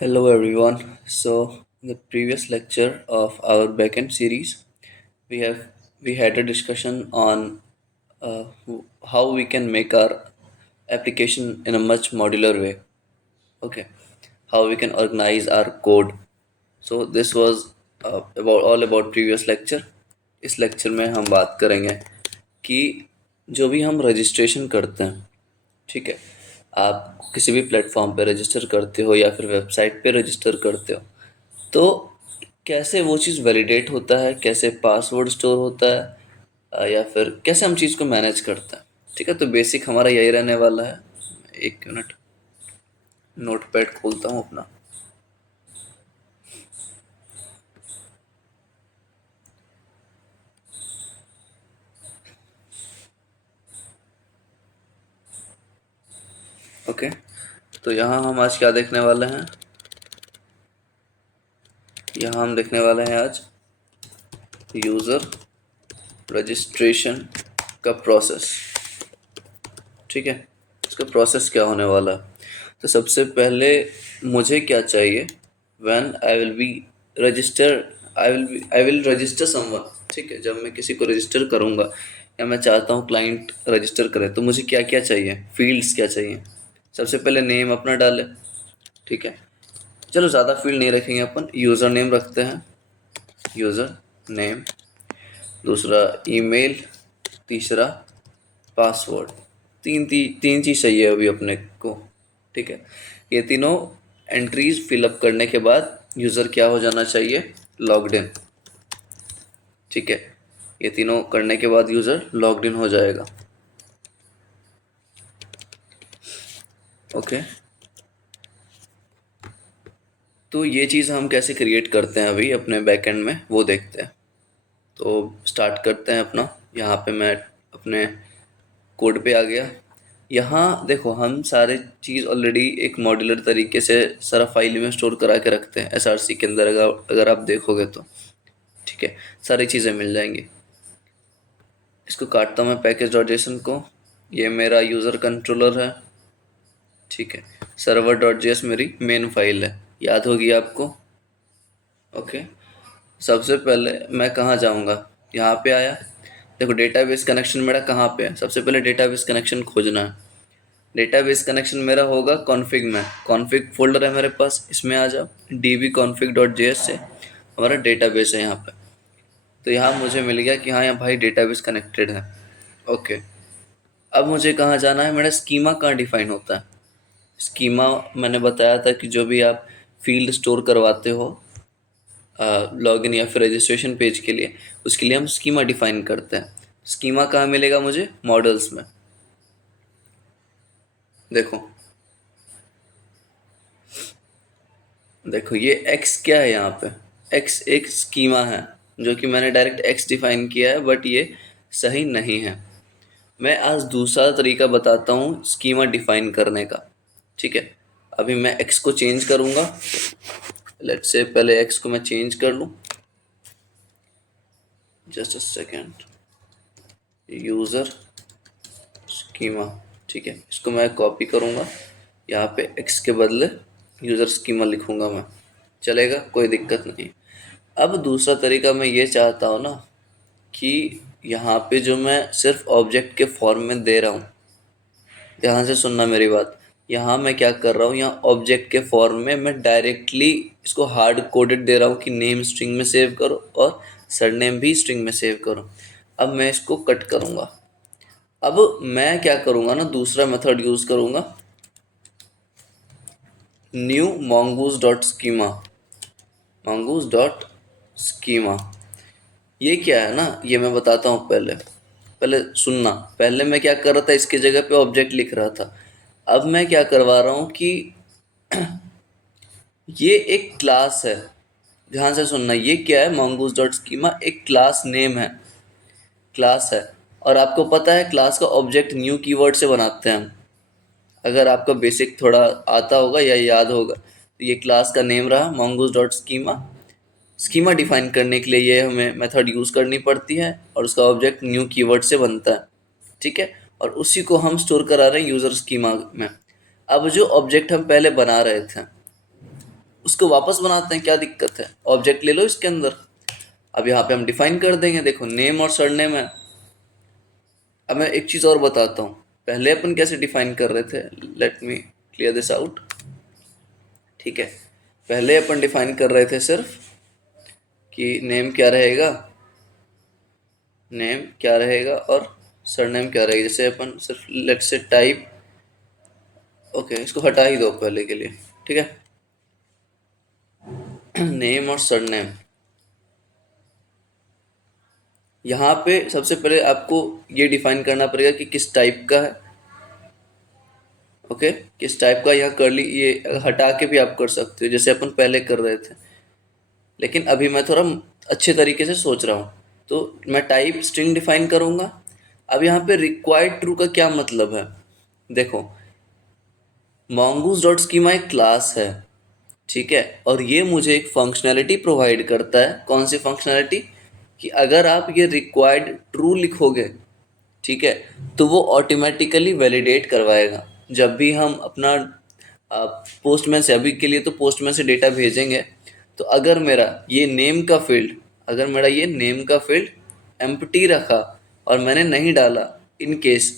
Hello everyone. So in the previous lecture of our backend series, we have we had a discussion on how we can make our application in a much modular way. Okay, how we can organize our code. So this was about all about previous lecture. इस lecture में हम बात करेंगे कि जो भी हम registration करते हैं, ठीक है, आप किसी भी प्लेटफॉर्म पे रजिस्टर करते हो या फिर वेबसाइट पे रजिस्टर करते हो, तो कैसे वो चीज़ वैलिडेट होता है, कैसे पासवर्ड स्टोर होता है, या फिर कैसे हम चीज़ को मैनेज करते हैं। ठीक है, तो बेसिक हमारा यही रहने वाला है। एक मिनट, नोटपैड खोलता हूँ अपना। ओके, तो यहाँ हम आज क्या देखने वाले हैं? यहाँ हम देखने वाले हैं आज यूज़र रजिस्ट्रेशन का प्रोसेस। ठीक है, इसका प्रोसेस क्या होने वाला है? तो सबसे पहले मुझे क्या चाहिए? When I will be register, I will register someone. ठीक है, जब मैं किसी को रजिस्टर करूँगा या मैं चाहता हूँ क्लाइंट रजिस्टर करे, तो मुझे क्या क्या चाहिए, फील्ड्स क्या चाहिए? सबसे पहले नेम अपना डालें। ठीक है, चलो ज़्यादा फील्ड नहीं रखेंगे, अपन यूज़र नेम रखते हैं, यूज़र नेम। दूसरा ईमेल, तीसरा पासवर्ड। तीन चीज़ चाहिए अभी अपने को। ठीक है, ये तीनों एंट्रीज फिलअप करने के बाद यूज़र क्या हो जाना चाहिए? Logged in. ठीक है, ये तीनों करने के बाद यूज़र लॉग्ड इन हो जाएगा। ओके, तो ये चीज़ हम कैसे क्रिएट करते हैं अभी अपने बैकएंड में, वो देखते हैं। तो स्टार्ट करते हैं अपना। यहाँ पे मैं अपने कोड पे आ गया। यहाँ देखो, हम सारे चीज़ ऑलरेडी एक मॉड्यूलर तरीके से सारा फाइल में स्टोर करा के रखते हैं एसआरसी के अंदर। अगर आप देखोगे तो ठीक है, सारी चीज़ें मिल जाएंगी। इसको काटता हूँ मैं पैकेज डॉट जेसन को। ये मेरा यूज़र कंट्रोलर है। ठीक है, सर्वर डॉट जेएस मेरी मेन फाइल है, याद होगी आपको। ओके, सबसे पहले मैं कहाँ जाऊँगा? यहाँ पे आया। देखो, डेटाबेस कनेक्शन मेरा कहाँ पे है? सबसे पहले डेटाबेस कनेक्शन खोजना है। डेटाबेस कनेक्शन मेरा होगा कॉन्फ़िग में। कॉन्फ़िग फोल्डर है मेरे पास, इसमें आ जाओ। dbconfig.js से हमारा डेटाबेस है यहाँ पे। तो यहाँ मुझे मिल गया कि हाँ, यहाँ भाई डेटाबेस कनेक्टेड है। ओके, अब मुझे कहाँ जाना है? मेरा स्कीमा कहाँ डिफाइन होता है? स्कीमा मैंने बताया था कि जो भी आप फील्ड स्टोर करवाते हो लॉगिन या फिर रजिस्ट्रेशन पेज के लिए, उसके लिए हम स्कीमा डिफाइन करते हैं। स्कीमा कहाँ मिलेगा मुझे? मॉडल्स में। देखो, देखो ये x क्या है यहाँ पे? x एक स्कीमा है, जो कि मैंने डायरेक्ट x डिफाइन किया है, बट ये सही नहीं है। मैं आज दूसरा तरीका बताता हूँ स्कीमा डिफाइन करने का। ठीक है, अभी मैं x को चेंज करूँगा। लेट्स से पहले x को मैं चेंज कर लूँ। Just a second. User schema. ठीक है, इसको मैं कॉपी करूँगा, यहाँ पे x के बदले यूज़र स्कीमा लिखूँगा मैं। चलेगा, कोई दिक्कत नहीं। अब दूसरा तरीका मैं ये चाहता हूँ ना कि यहाँ पे जो मैं सिर्फ ऑब्जेक्ट के फॉर्म में दे रहा हूँ, ध्यान से सुनना मेरी बात। यहाँ मैं क्या कर रहा हूँ? यहाँ ऑब्जेक्ट के फॉर्म में मैं डायरेक्टली इसको हार्ड कोडेड दे रहा हूँ कि नेम स्ट्रिंग में सेव करो और सरनेम भी स्ट्रिंग में सेव करो। अब मैं इसको कट करूँगा। अब मैं क्या करूँगा ना, दूसरा मेथड यूज़ करूँगा, new mongoose dot schema. mongoose dot schema ये क्या है ना, ये मैं बताता हूँ। पहले पहले सुनना। पहले मैं क्या कर रहा था? इसकी जगह पे ऑब्जेक्ट लिख रहा था। अब मैं क्या करवा रहा हूँ कि ये एक क्लास है। ध्यान से सुनना, ये क्या है? mongoose डॉट स्कीमा एक क्लास नेम है, क्लास है। और आपको पता है क्लास का ऑब्जेक्ट न्यू कीवर्ड से बनाते हैं हम। अगर आपका बेसिक थोड़ा आता होगा या याद होगा, तो ये क्लास का नेम रहा mongoose dot schema. Schema define करने के लिए ये हमें मेथड यूज़ करनी पड़ती है और उसका ऑब्जेक्ट न्यू कीवर्ड से बनता है। ठीक है, और उसी को हम स्टोर करा रहे हैं यूज़र स्कीमा में। अब जो ऑब्जेक्ट हम पहले बना रहे थे, उसको वापस बनाते हैं, क्या दिक्कत है, ऑब्जेक्ट ले लो इसके अंदर। अब यहाँ पे हम डिफाइन कर देंगे, देखो नेम और सरनेम है। अब मैं एक चीज़ और बताता हूँ, पहले अपन कैसे डिफाइन कर रहे थे, let me clear this out. ठीक है, पहले अपन डिफाइन कर रहे थे सिर्फ कि नेम क्या रहेगा, नेम क्या रहेगा और सरनेम क्या रहेगा। जैसे अपन सिर्फ लेट से टाइप, ओके इसको हटा ही दो पहले के लिए, ठीक है। नेम और सरनेम, यहाँ पे सबसे पहले आपको ये डिफाइन करना पड़ेगा कि किस टाइप का है। ओके, किस टाइप का, यहाँ करली ये हटा के भी आप कर सकते हो जैसे अपन पहले कर रहे थे, लेकिन अभी मैं थोड़ा अच्छे तरीके से सोच रहा हूँ। तो मैं टाइप स्ट्रिंग डिफाइन करूँगा। अब यहाँ पे रिक्वायर्ड ट्रू का क्या मतलब है, देखो mongoose डॉट स्कीमा एक क्लास है, ठीक है, और ये मुझे एक फंक्शनैलिटी प्रोवाइड करता है। कौन सी फंक्शनैलिटी, कि अगर आप ये रिक्वायर्ड ट्रू लिखोगे, ठीक है, तो वो ऑटोमेटिकली वैलिडेट करवाएगा। जब भी हम अपना पोस्टमैन से, अभी के लिए तो पोस्टमैन से डेटा भेजेंगे, तो अगर मेरा ये नेम का फील्ड, अगर मेरा ये नेम का फील्ड एम्प्टी रखा और मैंने नहीं डाला इन केस,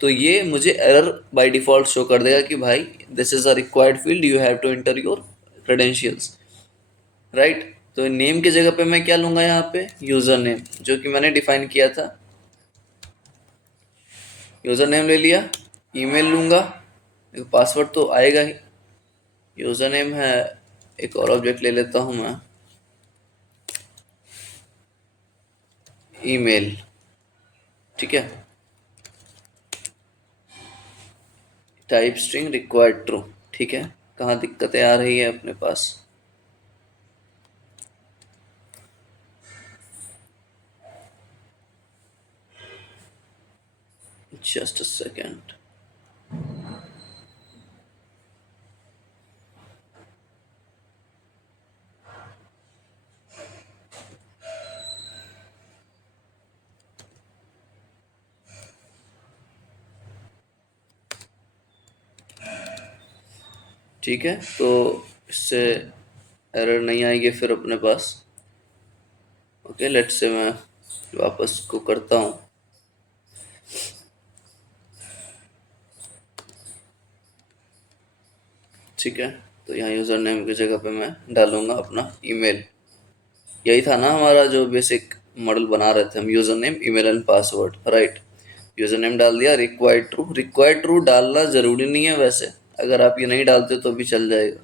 तो ये मुझे एरर बाय डिफ़ॉल्ट शो कर देगा कि भाई this is a required field, you have to enter your credentials, right. तो नेम की जगह पे मैं क्या लूँगा, यहाँ पे यूज़र नेम जो कि मैंने डिफाइन किया था, यूज़र नेम ले लिया। ईमेल लूँगा, पासवर्ड तो आएगा ही, यूज़र नेम है। एक और ऑब्जेक्ट ले लेता हूँ मैं, ईमेल, ठीक है। टाइप स्ट्रिंग रिक्वायर्ड ट्रू, ठीक है। कहाँ दिक्कतें आ रही है अपने पास, जस्ट अ सेकेंड। ठीक है, तो इससे एरर नहीं आएगी फिर अपने पास। ओके, लेट से मैं वापस को करता हूँ। ठीक है, तो यहाँ यूज़र नेम की जगह पे मैं डालूँगा अपना ईमेल। यही था ना हमारा जो बेसिक मॉडल बना रहे थे हम, user name email and password, right. User name डाल दिया, रिक्वायर्ड ट्रू, रिक्वायर्ड ट्रू डालना ज़रूरी नहीं है वैसे, अगर आप ये नहीं डालते तो भी चल जाएगा,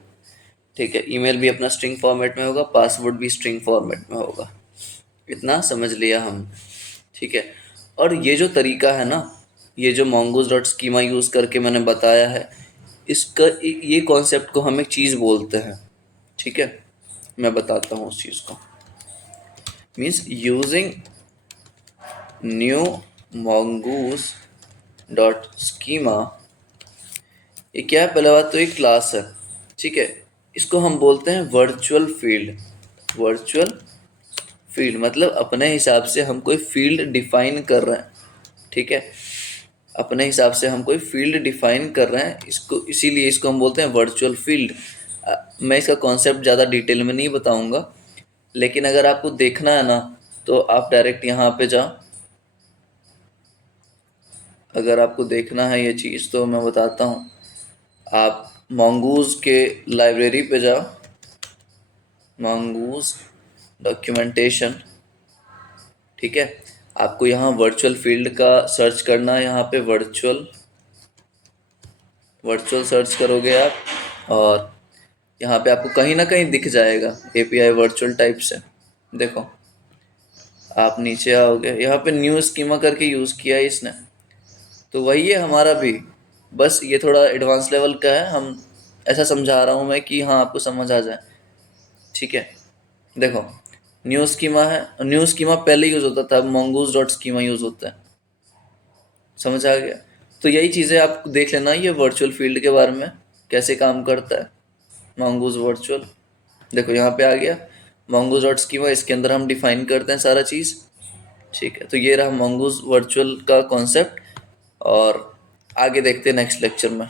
ठीक है। ईमेल भी अपना स्ट्रिंग फॉर्मेट में होगा, पासवर्ड भी स्ट्रिंग फॉर्मेट में होगा, इतना समझ लिया हम, ठीक है। और ये जो तरीका है ना, ये जो mongoose डॉट स्कीमा यूज़ करके मैंने बताया है, इसका ये कॉन्सेप्ट को हम एक चीज़ बोलते हैं, ठीक है। मैं बताता हूँ उस चीज़ को, means using new mongoose dot schema. ये क्या है, पहले बात तो एक क्लास है, ठीक है। इसको हम बोलते हैं वर्चुअल फील्ड। वर्चुअल फील्ड मतलब अपने हिसाब से हम कोई फील्ड डिफाइन कर रहे हैं, ठीक है। अपने हिसाब से हम कोई फील्ड डिफाइन कर रहे हैं, इसको इसीलिए इसको हम बोलते हैं वर्चुअल फील्ड। मैं इसका कॉन्सेप्ट ज़्यादा डिटेल में नहीं बताऊंगा, लेकिन अगर आपको देखना है ना, तो आप डायरेक्ट यहाँ पे जाओ। अगर आपको देखना है ये चीज़ तो मैं बताता हूँ, आप mongoose के लाइब्रेरी पे जाओ, mongoose डॉक्यूमेंटेशन, ठीक है। आपको यहाँ वर्चुअल फील्ड का सर्च करना है, यहाँ पे वर्चुअल वर्चुअल सर्च करोगे आप, और यहाँ पे आपको कहीं ना कहीं दिख जाएगा एपीआई वर्चुअल टाइप से। देखो आप नीचे आओगे, यहाँ पे न्यू स्कीमा करके यूज़ किया है इसने, तो वही है हमारा भी, बस ये थोड़ा एडवांस लेवल का है। हम ऐसा समझा रहा हूँ मैं कि हाँ आपको समझ आ जाए, ठीक है। देखो न्यू स्कीमा है, न्यू स्कीमा पहले यूज़ होता था, mongoose डॉट स्कीमा यूज़ होता है, समझ आ गया। तो यही चीज़ें आप देख लेना ये वर्चुअल फील्ड के बारे में कैसे काम करता है mongoose वर्चुअल। देखो यहाँ पे आ गया mongoose डॉट स्कीमा, इसके अंदर हम डिफाइन करते हैं सारा चीज़, ठीक है। तो ये रहा mongoose वर्चुअल का कॉन्सेप्ट, और आगे देखते हैं नेक्स्ट लेक्चर में।